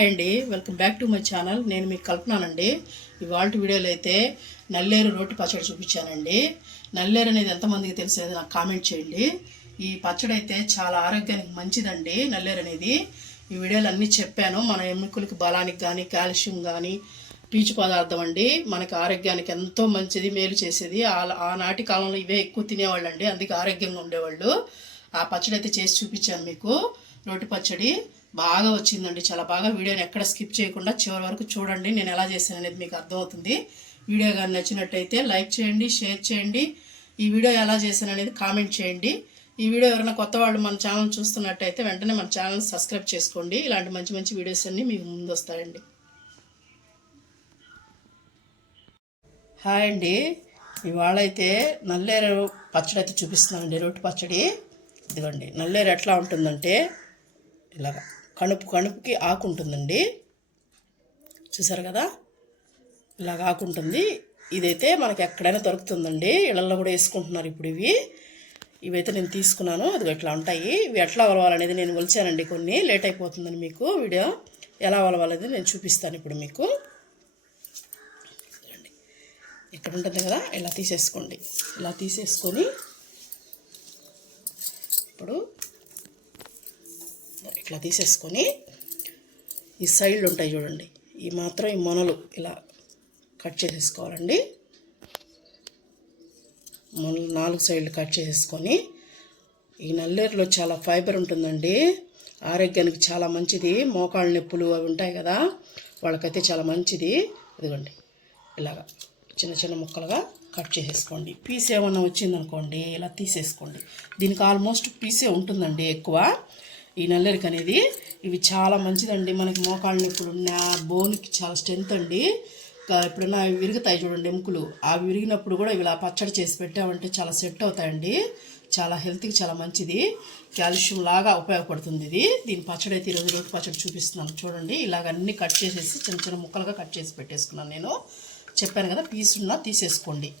Hi అండి, welcome back to my channel. నేను మీకు కల్పనానండి. ఇవాళ వీడియోలో అయితే నల్లేరు రోటి పచ్చడి చూపించానండి. నల్లేరు అనేది ఎంతమందికి తెలిసేది నాకు కామెంట్ చేయండి. ఈ పచ్చడి అయితే చాలా ఆరోగ్యానికి మంచిదండి. నల్లేరు అనేది ఈ వీడియోలో అన్నీ చెప్పాను. మన ఎముకలకి బలానికి కానీ కాల్షియం కానీ పీచు పదార్థం అండి. మనకి ఆరోగ్యానికి ఎంతో మంచిది, మేలు చేసేది. ఆనాటి కాలంలో ఇవే ఎక్కువ తినేవాళ్ళు అండి, అందుకే ఆరోగ్యంగా ఉండేవాళ్ళు. ఆ పచ్చడి అయితే చేసి చూపించాను మీకు. రోటి పచ్చడి బాగా వచ్చిందండి, చాలా బాగా. వీడియోని ఎక్కడ స్కిప్ చేయకుండా చివరి వరకు చూడండి, నేను ఎలా చేశాను అనేది మీకు అర్థమవుతుంది. వీడియో కానీ నచ్చినట్టయితే లైక్ చేయండి, షేర్ చేయండి. ఈ వీడియో ఎలా చేశాను అనేది కామెంట్ చేయండి. ఈ వీడియో ఎవరైనా కొత్త వాళ్ళు మన ఛానల్ చూస్తున్నట్టయితే వెంటనే మన ఛానల్ సబ్స్క్రైబ్ చేసుకోండి. ఇలాంటి మంచి మంచి వీడియోస్ అన్నీ మీకు ముందు వస్తాయండి. హాయ్ అండి, ఇవాళ అయితే నల్లేరు పచ్చడి అయితే చూపిస్తున్నానండి. రోటి పచ్చడి ఇదిగోండి. నల్లేరు ఎట్లా ఉంటుందంటే ఇలాగ కణుపుకి ఆకు ఉంటుందండి, చూసారు కదా, ఇలాగ ఆకు ఉంటుంది. ఇదైతే మనకి ఎక్కడైనా దొరుకుతుందండి, ఇళ్ళల్లో కూడా వేసుకుంటున్నారు ఇప్పుడు. ఇవైతే నేను తీసుకున్నాను. అది ఇట్లా ఉంటాయి. ఇవి ఎట్లా ఒలవాలనేది నేను ఒలిచానండి. కొన్ని లేట్ అయిపోతుందని మీకు వీడియో ఎలా ఒలవాలనేది నేను చూపిస్తాను ఇప్పుడు మీకు. ఇక్కడ ఉంటుంది కదా, ఇలా తీసేసుకోండి. ఇలా తీసేసుకొని ఇప్పుడు ఇట్లా తీసేసుకొని ఈ సైడ్లు ఉంటాయి చూడండి, ఈ మాత్రం ఈ మొనలు ఇలా కట్ చేసేసుకోవాలండి. మొనలు 4 సైడ్లు కట్ చేసేసుకొని, ఈ నల్లేరులో చాలా ఫైబర్ ఉంటుందండి, ఆరోగ్యానికి చాలా మంచిది. మోకాళ్ళ నొప్పులు అవి ఉంటాయి కదా, వాళ్ళకైతే చాలా మంచిది. ఇదిగోండి, ఇలాగా చిన్న చిన్న ముక్కలుగా కట్ చేసేసుకోండి. పీస్ ఏమన్నా వచ్చిందనుకోండి ఇలా తీసేసుకోండి. దీనికి ఆల్మోస్ట్ పీసే ఉంటుందండి ఎక్కువ ఈ నల్లేరుకి అనేది. ఇవి చాలా మంచిదండి, మనకి మోకాళ్ళ నొప్పులు ఉన్న బోన్కి చాలా స్ట్రెంత్ అండి. ఎప్పుడైనా అవి విరుగుతాయి చూడండి ఎముకలు, అవి విరిగినప్పుడు కూడా ఇలా పచ్చడి చేసి పెట్టామంటే చాలా సెట్ అవుతాయండి. చాలా హెల్త్కి చాలా మంచిది, కాల్షియం లాగా ఉపయోగపడుతుంది ఇది. దీని పచ్చడి అయితే ఈరోజు రోటి పచ్చడి చూపిస్తున్నాను చూడండి. ఇలాగ అన్నీ కట్ చేసేసి చిన్న చిన్న ముక్కలుగా కట్ చేసి పెట్టేసుకున్నాను. నేను చెప్పాను కదా, పీసు ఉన్నా తీసేసుకోండి.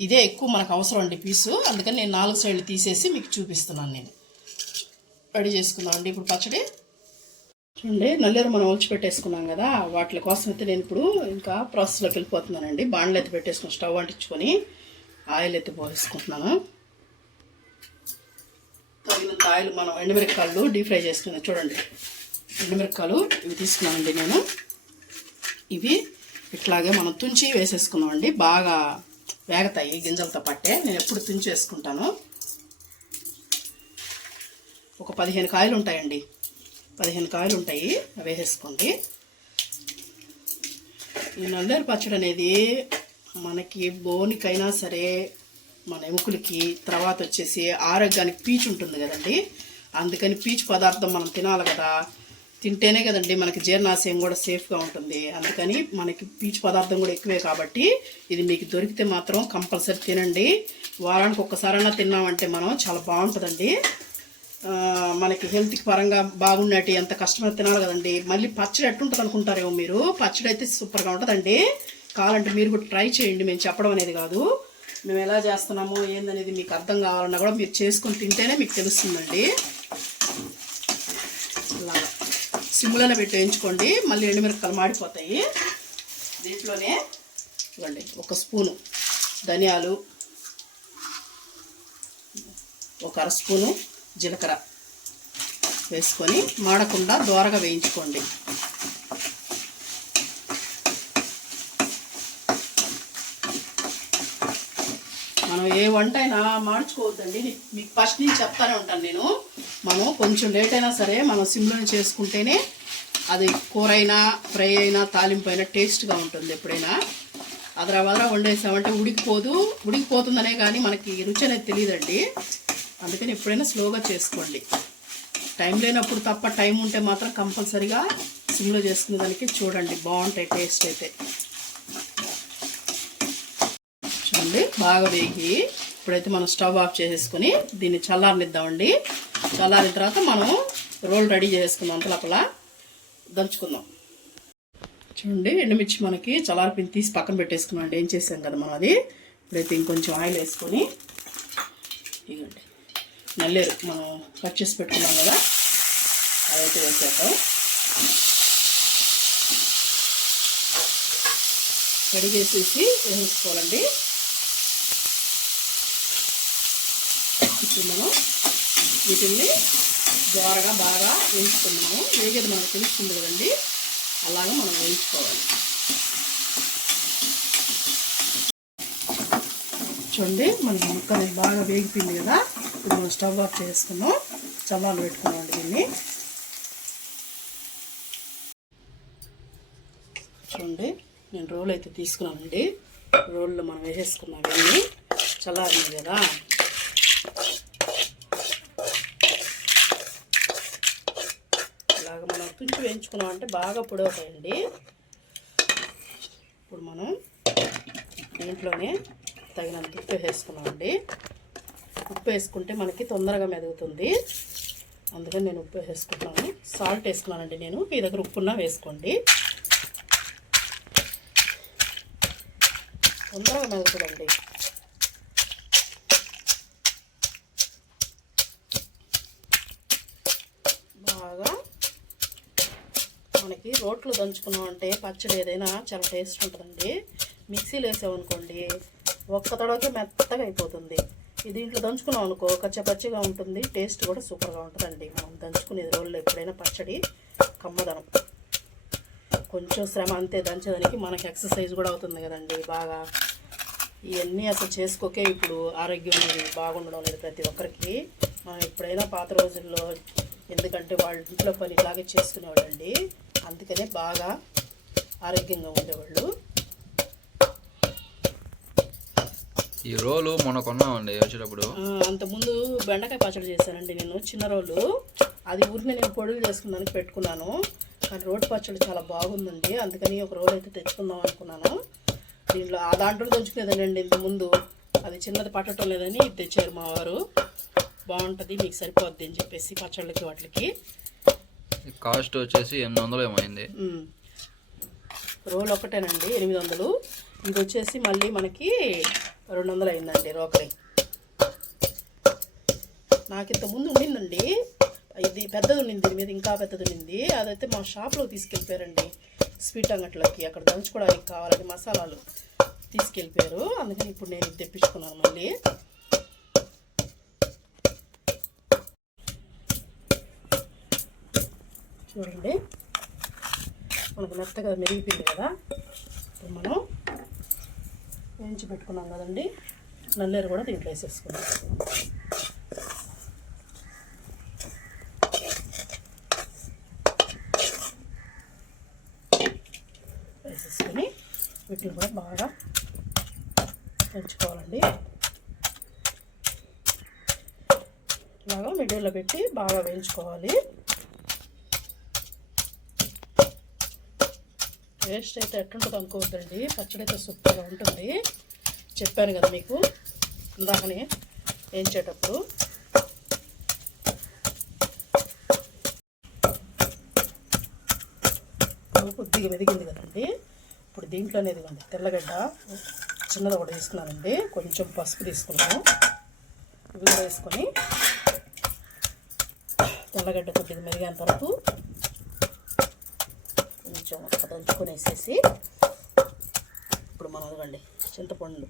ఇదే ఎక్కువ మనకు అవసరం అండి పీసు, అందుకని నేను 4 సైడ్లు తీసేసి మీకు చూపిస్తున్నాను. నేను రెడీ చేసుకున్నాం అండి ఇప్పుడు పచ్చడి. చూడండి, నల్లేరు మనం ఒలిచిపెట్టేసుకున్నాం కదా, వాటి కోసం అయితే నేను ఇప్పుడు ఇంకా ప్రాసెస్లోకి వెళ్ళిపోతున్నానండి. బాండ్లు అయితే పెట్టేసుకుని స్టవ్ అంటించుకొని ఆయిల్ అయితే పోసేసుకుంటున్నాను. తగినంత ఆయిల్. మనం ఎండుమిరపకాయలు డీప్ ఫ్రై చేసుకున్నాం చూడండి. ఎండుమిరపకాయలు ఇవి తీసుకున్నామండి నేను. ఇవి ఇట్లాగే మనం తుంచి వేసేసుకున్నామండి, బాగా వేగతాయి గింజలతో పట్టే. నేను ఎప్పుడు తుంచి వేసుకుంటాను. ఒక 15 కాయలు ఉంటాయండి, 15 కాయలు ఉంటాయి, అవి వేసేసుకోండి. ఈ నల్లేరు పచ్చడి అనేది మనకి బోనికైనా సరే, మన ఎముకలకి, తర్వాత వచ్చేసి ఆరోగ్యానికి పీచు ఉంటుంది కదండి, అందుకని పీచు పదార్థం మనం తినాలి కదా, తింటేనే కదండి మనకి జీర్ణాశయం కూడా సేఫ్గా ఉంటుంది. అందుకని మనకి పీచు పదార్థం కూడా ఎక్కువే కాబట్టి ఇది మీకు దొరికితే మాత్రం కంపల్సరీ తినండి. వారానికి ఒక్కసారైనా తిన్నామంటే మనం చాలా బాగుంటుందండి. మనకి హెల్త్కి పరంగా బాగున్నట్టు. ఎంత కష్టమైన తినాలి కదండి. మళ్ళీ పచ్చడి ఎట్టుంటుంది అనుకుంటారేమో మీరు, పచ్చడి అయితే సూపర్గా ఉంటుందండి. కావాలంటే మీరు కూడా ట్రై చేయండి, మేము చెప్పడం అనేది కాదు. మేము ఎలా చేస్తున్నామో ఏందనేది మీకు అర్థం కావాలన్నా కూడా మీరు చేసుకొని తింటేనే మీకు తెలుస్తుందండి. అలాగా సిమ్లోనే పెట్టి వేయించుకోండి, మళ్ళీ ఎండుమిరపకాయలు మాడిపోతాయి. దీంట్లోనే ఇవ్వండి 1 స్పూను ధనియాలు, 1 అర స్పూను జీలకర్ర వేసుకొని మాడకుండా దోరగా వేయించుకోండి. మనం ఏ వంట అయినా మార్చుకోవద్దండి, మీకు ఫస్ట్ నుంచి చెప్తానే ఉంటాను నేను. మనం కొంచెం లేట్ అయినా సరే మనం సిమ్లోనే చేసుకుంటేనే అది కూర అయినా, ఫ్రై అయినా, తాలింపు అయినా టేస్ట్గా ఉంటుంది. ఎప్పుడైనా అదరా వండేసామంటే ఉడికిపోతుందనే కానీ మనకి రుచి అనేది తెలియదండి. అందుకని ఎప్పుడైనా స్లోగా చేసుకోండి. టైం లేనప్పుడు తప్ప, టైం ఉంటే మాత్రం కంపల్సరీగా సిమ్లో చేసుకునే దానికి చూడండి, బాగుంటాయి టేస్ట్ అయితే. చూడండి, బాగా వేగి ఇప్పుడైతే మనం స్టవ్ ఆఫ్ చేసేసుకొని దీన్ని చల్లారనిద్దామండి. చల్లారిన తర్వాత మనం రోల్ రెడీ చేసుకుందాం, అంతలోపల దంచుకుందాం. చూడండి, ఎండుమిర్చి మనకి చల్లారిపోయి తీసి పక్కన పెట్టేసుకున్నాం అండి. ఏం చేసాం కదా మనం అది. ఇప్పుడైతే ఇంకొంచెం ఆయిల్ వేసుకొని, ఇవ్వండి నల్లేరు మనం కట్ చేసి పెట్టుకున్నాం కదా, అదైతే వేసేద్దాం. కడిగేసేసి వేసుకోవాలండి. ఇప్పుడు మనం వీటిల్ని దోరగా బాగా వేయించుకున్నాము. వేగేది మనకు తెలుస్తుంది కదండి, అలాగా మనం వేయించుకోవాలి. చూడండి మనకి ముక్క బాగా వేగిపోయింది కదా. ఇప్పుడు మనం స్టవ్ ఆఫ్ చేసుకున్నాం, చల్లాలు పెట్టుకున్నామండి దీన్ని. చూడండి నేను రోల్ అయితే తీసుకున్నానండి. రోల్లో మనం వేసేసుకున్నాం ఇవన్నీ, చల్లారింది కదా. ఇలాగ మనం తుంచి వేయించుకున్నాం అంటే బాగా పొడవుతాయండి. ఇప్పుడు మనం దీంట్లోనే తగినంత ఉప్పు వేసుకున్నామండి. ఉప్పు వేసుకుంటే మనకి తొందరగా మెదుగుతుంది, అందుకని నేను ఉప్పు వేసుకుంటున్నాను. సాల్ట్ వేసుకున్నానండి నేను, మీ దగ్గర ఉప్పున్నా వేసుకోండి, తొందరగా మెదుగుతుందండి. బాగా మనకి రోట్లో దంచుకున్నాం అంటే పచ్చడి ఏదైనా చాలా టేస్ట్ ఉంటుందండి. మిక్సీలో వేసామనుకోండి ఒక్క తడవకే మెత్తగా అయిపోతుంది. దీంట్లో దంచుకున్నాం అనుకో కచ్చపచ్చిగా ఉంటుంది, టేస్ట్ కూడా సూపర్గా ఉంటుందండి. మనం దంచుకునేది రోల్లో ఎప్పుడైనా పచ్చడి కమ్మదనం. కొంచెం శ్రమ అంతే దంచేదానికి, మనకి ఎక్సర్సైజ్ కూడా అవుతుంది కదండి బాగా. ఇవన్నీ అసలు చేసుకోకే ఇప్పుడు ఆరోగ్యం బాగుండడం లేదు ప్రతి ఒక్కరికి. మనం ఎప్పుడైనా పాత రోజుల్లో, ఎందుకంటే వాళ్ళ ఇంట్లో పని ఇలాగే చేసుకునేవాళ్ళండి, అందుకనే బాగా ఆరోగ్యంగా ఉండేవాళ్ళు. ఈ రోలు మొన్న కొన్నామండి వచ్చేటప్పుడు. అంతకుముందు బెండకాయ పచ్చడి చేశానండి నేను, చిన్న రోలు. అది ఊరిని నేను పొడులు చేసుకున్నాను పెట్టుకున్నాను, కానీ రోటి పచ్చడి చాలా బాగుందండి. అందుకని ఒక రోలు అయితే తెచ్చుకుందాం అనుకున్నాను. దీంట్లో ఆ దాంట్లో దంచుకునేదానండి ఇంతకుముందు, అది చిన్నది పట్టడం లేదని ఇది తెచ్చారు మా వారు. బాగుంటుంది, మీకు సరిపోద్ది అని చెప్పేసి పచ్చళ్ళకి వాటికి. కాస్ట్ వచ్చేసి 800 ఏమైంది. రోల్ ఒకటేనండి 800. ఇది వచ్చేసి మళ్ళీ మనకి 200 అయిందండి రోకలి. నాకు ఇంతకుముందు ఉండిందండి, ఇది పెద్దది ఉండింది, దీని మీద ఇంకా పెద్దది ఉండింది. అదైతే మా షాప్లో తీసుకెళ్ళిపోయారండి, స్వీట్ అంగట్లోకి. అక్కడ దంచుకోవడానికి కావాలని మసాలాలు తీసుకెళ్ళిపోయారు, అందుకని ఇప్పుడు నేను ఇది తెప్పించుకున్నాను మళ్ళీ. చూడండి మనకు మెత్తగా మెరిగిపోయింది కదా. ఇప్పుడు మనం వేయించి పెట్టుకున్నాం కదండి, నల్లేరు కూడా దీంట్లో వేసేసుకున్నాం. వేసేసుకొని వీటిని కూడా బాగా పెంచుకోవాలండి. ఇలాగా మిడిల్లో పెట్టి బాగా వేయించుకోవాలి. టేస్ట్ అయితే ఎట్లుంటుంది అనుకోవద్దండి, పచ్చడి అయితే సూపర్గా ఉంటుంది. చెప్పాను కదా మీకు ఇందాకనే వేయించేటప్పుడు. కొద్దిగా మెదిగింది కదండి. ఇప్పుడు దీంట్లోనే ఇదిగోండి తెల్లగడ్డ చిన్నది ఒకటి తీసుకున్నానండి, కొంచెం పసుపు తీసుకున్నాను. ఇవి కూడా వేసుకొని తెల్లగడ్డ కొద్దిగా మెరిగేంత వరకు కొంచెం దంచుకొని వేసేసి, ఇప్పుడు మనం అదిగండి చింతపండు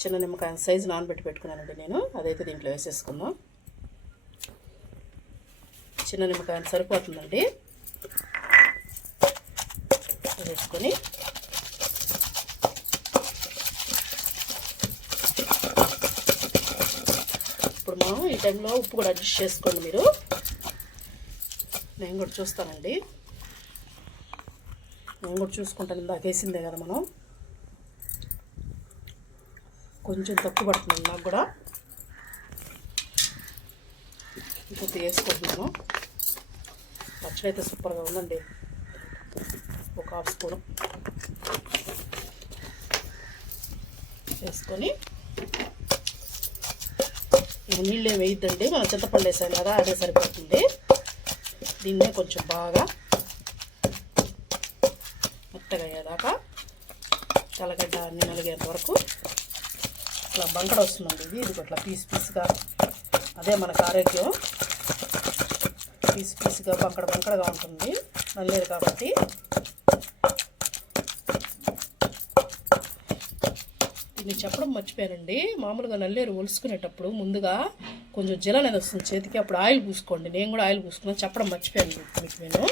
చిన్న నిమ్మకాయ సైజు నానబెట్టి పెట్టుకున్నానండి నేను, అదైతే దీంట్లో వేసేసుకుందాం. చిన్న నిమ్మకాయ సరిపోతుందండి. వేసుకొని ఇప్పుడు మనం ఈ టైంలో ఉప్పు కూడా అడ్జస్ట్ చేసుకోండి మీరు, నేను కూడా చూస్తానండి. నేను కూడా చూసుకుంటాను, ఇందాక వేసిందే కదా మనం. కొంచెం తక్కువ పడుతుంది నాకు కూడా, ఇంకొద్ది వేసుకుంటున్నాను. పచ్చడి అయితే సూపర్గా ఉందండి. ఒక హాఫ్ స్పూన్ వేసుకొని, నీళ్ళు ఏమి వేయద్దండి, మనం చింతపండు వేసాం కదా అదే సరిపోతుంది. దీన్నే కొంచెం బాగా మెత్తగా అయ్యేదాకా, తెల్లగడ్డ అన్ని నలిగేంత వరకు ఇట్లా బంకడ వస్తుందండి. ఇది ఇట్లా పీస్ పీస్గా, అదే మనకు ఆరోగ్యం. పీస్ పీస్గా బంకడగా ఉంటుంది నల్లేరు కాబట్టి. నేను చెప్పడం మర్చిపోయానండి. మామూలుగా నల్లేరు ఒలుసుకునేటప్పుడు ముందుగా కొంచెం జల అనేది వస్తుంది చేతికి, అప్పుడు ఆయిల్ పూసుకోండి. నేను కూడా ఆయిల్ పూసుకున్నాను, చెప్పడం మర్చిపోయాను మీకు నేను.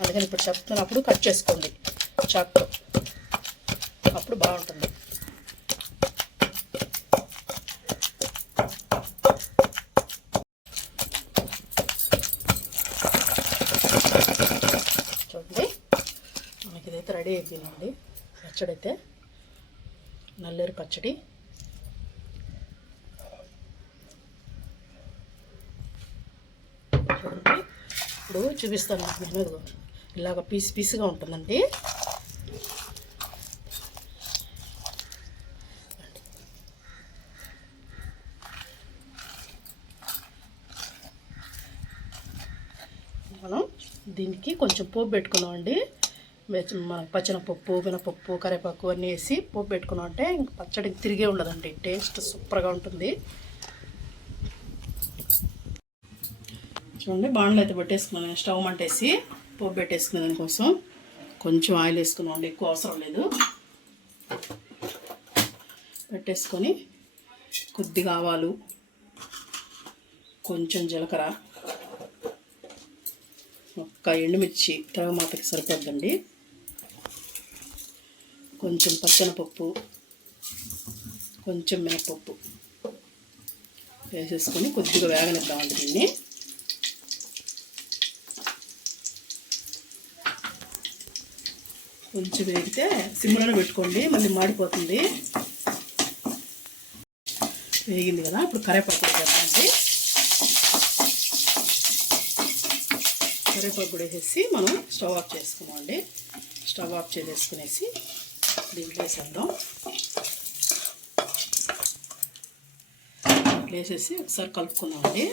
అందుకని ఇప్పుడు చెప్తున్నప్పుడు కట్ చేసుకోండి చాకుతో, అప్పుడు బాగుంటుంది. చూడండి, మనకి ఇదైతే రెడీ అయిపోయిందండి పచ్చడి అయితే, నల్లేరు పచ్చడి. చూడండి, ఇప్పుడు చూపిస్తాను మీకు నేను. ఇదిగో ఇలాగ పీస్ పీస్గా ఉంటుందండి. మనం దీనికి కొంచెం పోపు పెట్టుకున్నామండి. మనం పచ్చనపప్పు, మినపప్పు, కరివేపాకు అన్నీ వేసి పోపు పెట్టుకున్నాం అంటే ఇంక పచ్చడికి తిరిగే ఉండదండి. టేస్ట్ సూపర్గా ఉంటుంది. చూడండి, బాండ్లు అయితే పెట్టేసుకున్నాను. స్టవ్ మంటేసి పోపు పెట్టేసుకునే దానికోసం కొంచెం ఆయిల్ వేసుకున్నామండి, ఎక్కువ అవసరం లేదు. పెట్టేసుకొని కొద్దిగా ఆవాలు, కొంచెం జీలకర్ర, ఒక్క ఎండుమిర్చి తరగమాతకి సరిపోద్దండి, కొంచెం పచ్చనపప్పు, కొంచెం మినపప్పు వేసేసుకొని కొద్దిగా వేగనిద్దామండి దీన్ని. కొంచెం వేగితే సిమ్లోనే పెట్టుకోండి, మళ్ళీ మాడిపోతుంది. వేగింది కదా, ఇప్పుడు కరివేపాకు వేసేద్దామండి. కరివేపాకు కూడా వేసేసి మనం స్టవ్ ఆఫ్ చేసుకున్నామండి. స్టవ్ ఆఫ్ చేసేసుకునేసి దీంట్లో వేసేద్దాం. వేసేసి ఒకసారి కలుపుకుందామండి.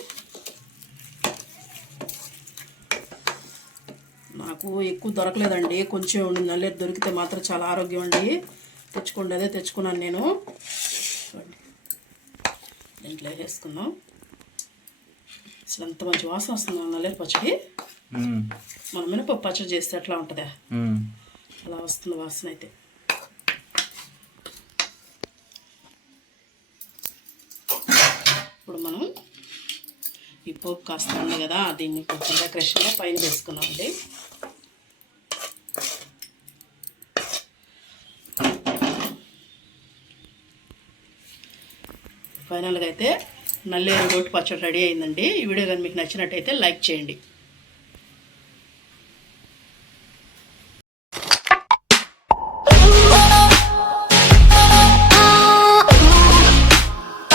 నాకు ఎక్కువ దొరకలేదండి, కొంచెం నల్లేరు దొరికితే మాత్రం చాలా ఆరోగ్యం అండి. తెచ్చుకోండి, అదే తెచ్చుకున్నాను నేను. దీంట్లో వేసుకుందాం. అసలు ఎంత మంచి వాసన వస్తుంది నల్లేరు పచ్చడి. మనం మినపప్పు పచ్చడి చేస్తే ఎట్లా ఉంటుందా అలా వస్తుంది వాసన అయితే. ఇప్పుడు మనం ఈ పోపు కాస్త ఉంది కదా, దీన్ని కొంచెం డెకరేషన్గా పైన వేసుకున్నామండి. ఫైనల్గా అయితే నల్లేరు రోటి పచ్చడి రెడీ అయిందండి. ఈ వీడియో కానీ మీకు నచ్చినట్టయితే లైక్ చేయండి.